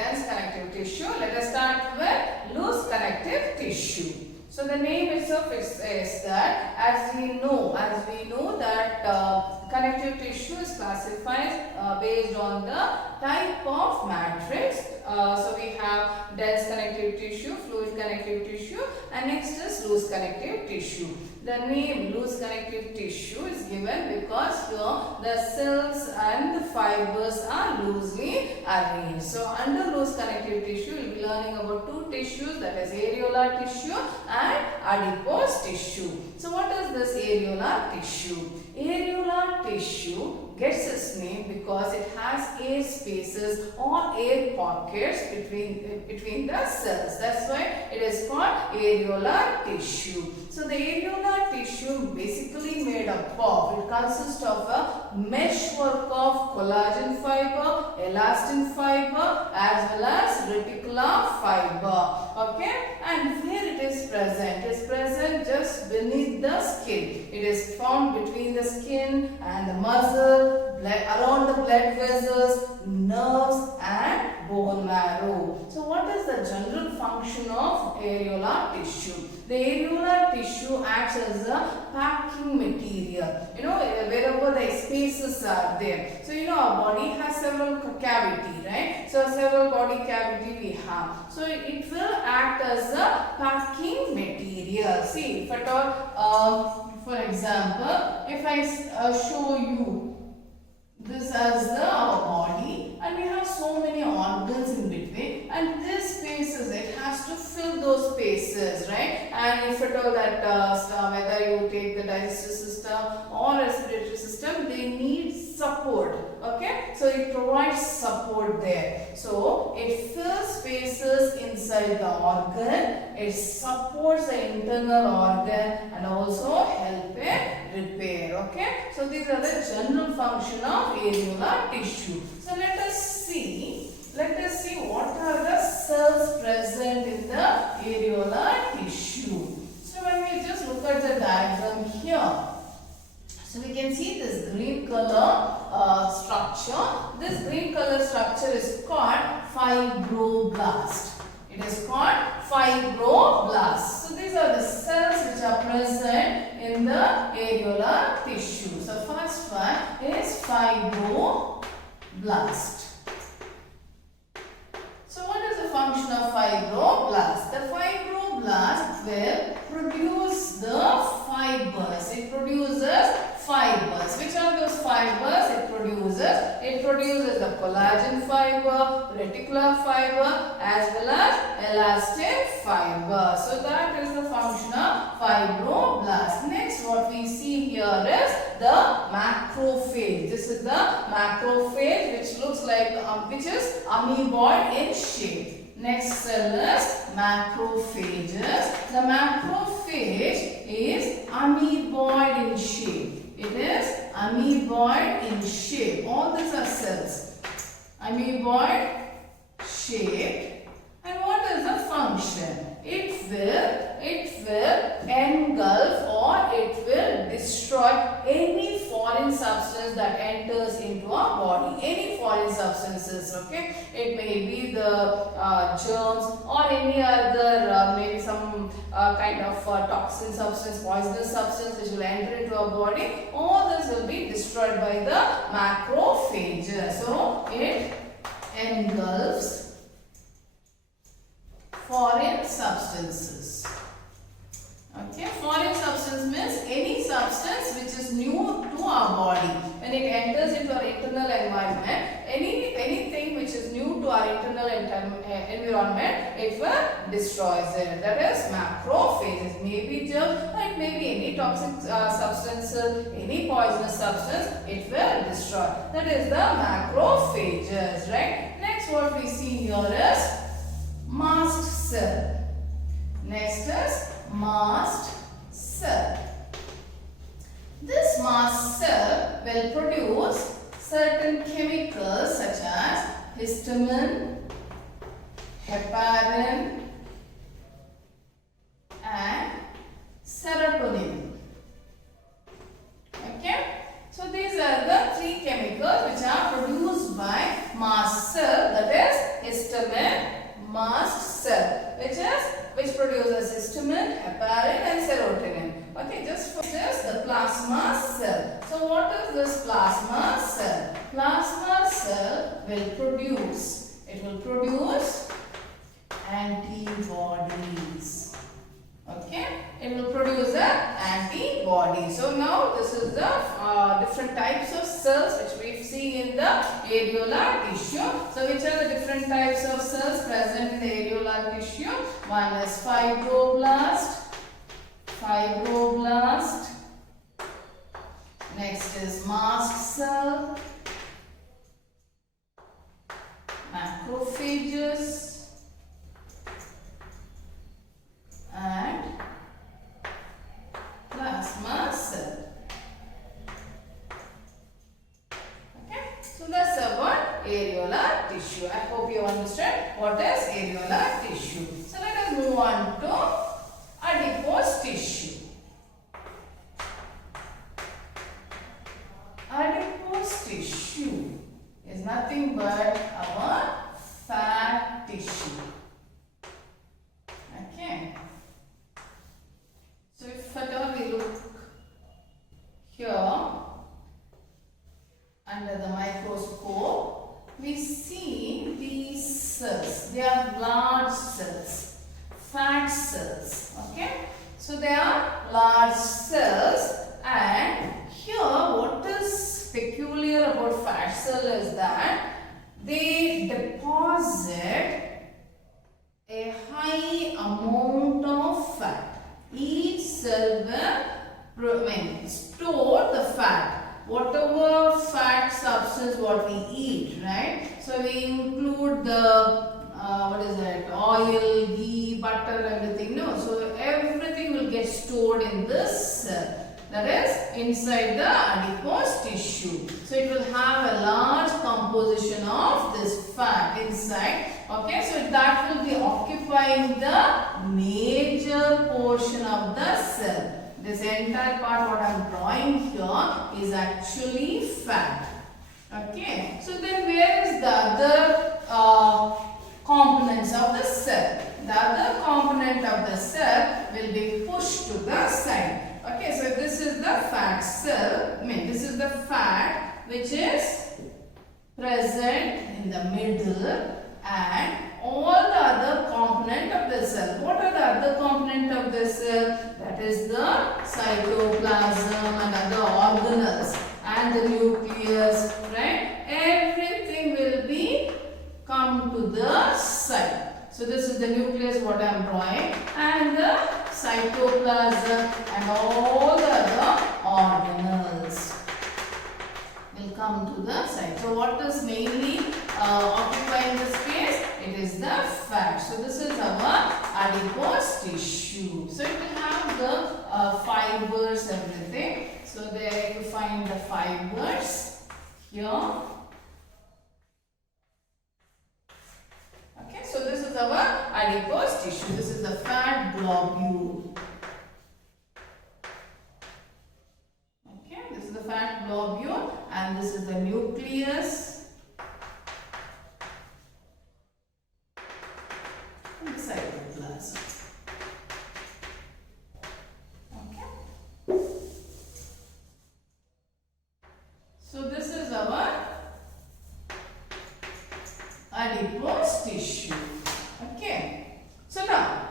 dense connective tissue. Let us start with loose connective tissue. So the name itself is that as we know that connective tissue is classified based on the type of matrix. So we have dense connective tissue, fluid connective tissue, and next is loose connective tissue. The name loose connective tissue is given because here the cells and the fibers are loosely arranged. So under loose connective tissue, you will be learning about two tissues, that is areolar tissue and adipose tissue. So what is this areolar tissue? Areolar tissue gets its name because it has air spaces or air pockets between the cells. That's why it is called areolar tissue. So the areolar tissue basically made up of, it consists of a meshwork of collagen fiber, elastin fiber as well as reticular fiber. Okay, and where it is present? It is present just beneath the skin. It is found between the skin and the muscle, around the blood vessels, nerves and bone marrow. So what is the general function of areolar tissue? The areolar tissue acts as a packing material, wherever the spaces are there. So our body has several cavity, right? So several body cavity we have. So it will act as a packing material. See, if at all, for example, if I show you this as our body, and we have so many organs in between, and this spaces, it has to fill those spaces, right? And if at all that whether you take the digestive system or respiratory system, they need support. Okay, so it provides support there. So it fills spaces inside the organ, it supports the internal organ and also help it repair. Okay, so these are the general function of areolar tissue. So let us see what are the cells present in the areolar tissue. So when we just look at the diagram here, so we can see this green color structure. This green color structure is called fibroblast. It is called fibroblast. So these are the cells which are present in the areolar tissue. So first one is fibroblast. So what is the function of fibroblast? The fibroblast will produce the fibers. It produces fibers. Which are those fibers it produces? It produces the collagen fiber, reticular fiber as well as elastin fiber. So that is the function of fibroblast. Next what we see here is the macrophage. This is the macrophage which looks like which is amoeboid in shape. Next cell is macrophages. The macrophage is amoeboid in shape. It is amoeboid in shape. All these are cells. Amoeboid shape. And what is the function? It will engulf or it will destroy any foreign substance that enters into our body. Any foreign substances, okay? It may be the germs or any other maybe some kind of toxin substance, poisonous substance which will enter into our body. All this will be destroyed by the macrophages. So it engulfs foreign substances. Okay, foreign substance means any substance which is new to our body. When it enters into our internal environment, anything which is new to our internal environment, it will destroy it. That is macrophages. It may be germs, or it may be any toxic substances, any poisonous substance, it will destroy. That is the macrophages, right? Next what we see here is mast cell. Next is mast cell. This mast cell will produce certain chemicals such as histamine, heparin and serotonin. Okay, so these are the three chemicals which are produced by mast cell, that is histamine, histamine mast cell, which produces histamine, heparin and serotonin. Okay, just for this, the plasma cell. So what is this plasma cell? Plasma cell will produce, it will produce antibodies. Okay, it will produce the antibody. So now this is the different types of cells which we see in the areolar tissue. So which are the different types of cells present in the areolar tissue? One is fibroblast. Next is mast cell, macrophages, and plasma cell. Okay, so that's about areolar tissue. I hope you understand what is areolar tissue. So let us move on to adipose tissue. Adipose tissue is nothing but our fat tissue. Okay. So if at all we look here under the microscope, we see these cells. They are large cells, fat cells. Okay. So they are large cells, and here what is peculiar about fat cell is that they deposit a high amount of fat. Each cell will store the fat, whatever fat substance what we eat, right? So we include the oil, ghee, butter, everything. No, so everything will get stored in this cell, that is inside the adipose tissue. So it will have a large composition of this fat inside. Okay, so that will be occupying the major portion of the cell. This entire part what I am drawing here is actually fat. Okay, so then where is the other components of the cell? The other component of the cell will be pushed to the side. Okay, so this is the fat cell. This is the fat which is present in the middle, and all the other component of the cell. What are the other component of the cell? That is the cytoplasm and other organelles and the nucleus, right? Everything will be come to the side. So this is the nucleus what I am drawing, and the cytoplasm and all the other organelles will come to the side. So what is mainly occupying the space? It is the fat. So this is our adipose tissue. So it will have the fibers, everything. So there you find the fibers here. Okay, so this is our adipose tissue. This is the fat globule. Okay, this is the fat globule, and this is the nucleus and the cytoplasm. Okay. So this is our adipose tissue. Okay. So now,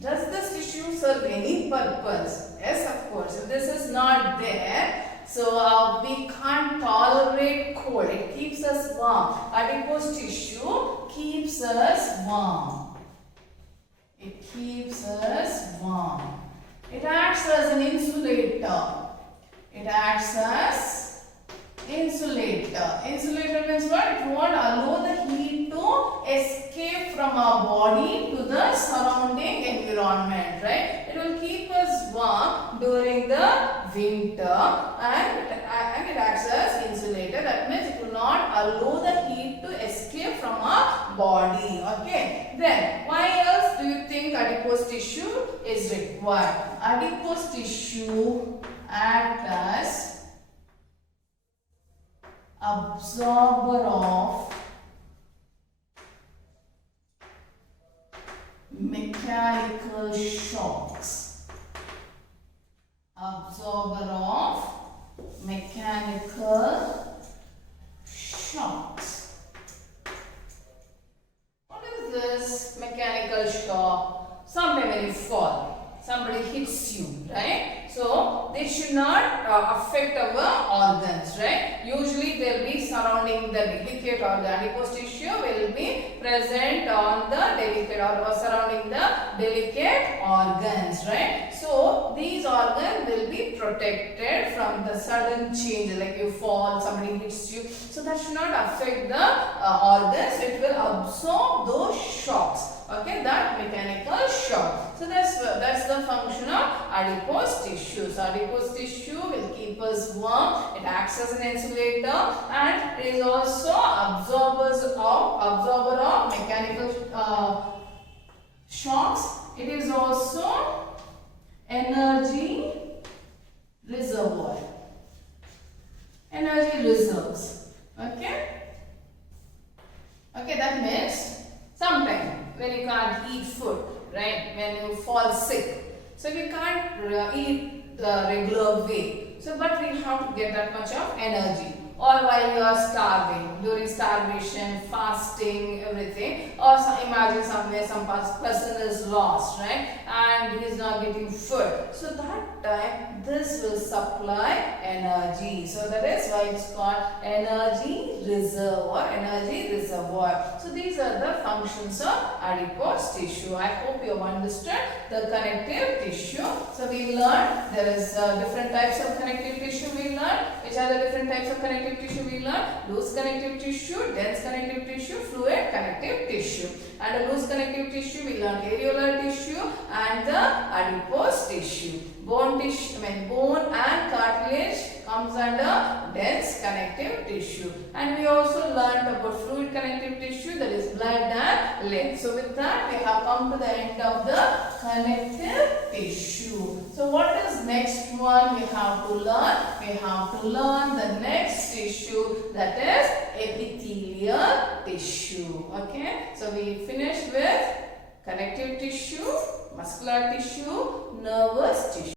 does this tissue serve any purpose? Yes, of course. If this is not there, so we can't tolerate cold. It keeps us warm. Adipose tissue keeps us warm. It keeps us warm. It acts as an insulator. It acts as insulator. Insulator means what? It won't allow the heat to escape from our body to the surrounding environment, right? It will keep us warm during the winter, and it acts as insulator. That means it will not allow the heat to escape from our body. Okay. Then why else do you think adipose tissue is required? Adipose tissue acts as absorber of mechanical shocks. Absorber of mechanical shocks. What is this mechanical shock? Sometimes when you fall, somebody hits you, right? So they should not affect our organs, right? Usually they will be surrounding the delicate or the adipose tissue will be present on the delicate or surrounding the delicate organs, right? So these organs will be protected from the sudden change, like you fall, somebody hits you. So that should not affect the organs. It will absorb those shocks. Okay, that mechanical shock. So that's the function of adipose tissue. So adipose tissue will keep us warm. It acts as an insulator and it is also absorber of mechanical shocks. It is also energy reservoir. Energy reserves. Okay. Okay, that means sometimes when you can't eat food, right? When you fall sick, so we can't eat the regular way. So, but we have to get that much of energy. Or while you are starving, during starvation, fasting, everything. Or imagine somewhere some person is lost, right? And he is not getting food. So that time, this will supply energy. So that is why it's called energy reserve or energy reservoir. So these are the functions of adipose tissue. I hope you have understood the connective tissue. So we learned there is different types of connective tissue we learned. Which are the different types of connective tissue we learned? Loose connective tissue, dense connective tissue, fluid connective tissue. And the loose connective tissue we learned areolar tissue and the adipose tissue. Bone tissue, bone and cartilage comes under dense connective tissue. And we also learned about fluid connective tissue, that is blood and lymph. So with that we have come to the end of the connective tissue. So what is next one we have to learn? We have to learn the next tissue, that is epithelial tissue. Okay. So we finished with connective tissue, muscular tissue, nervous tissue.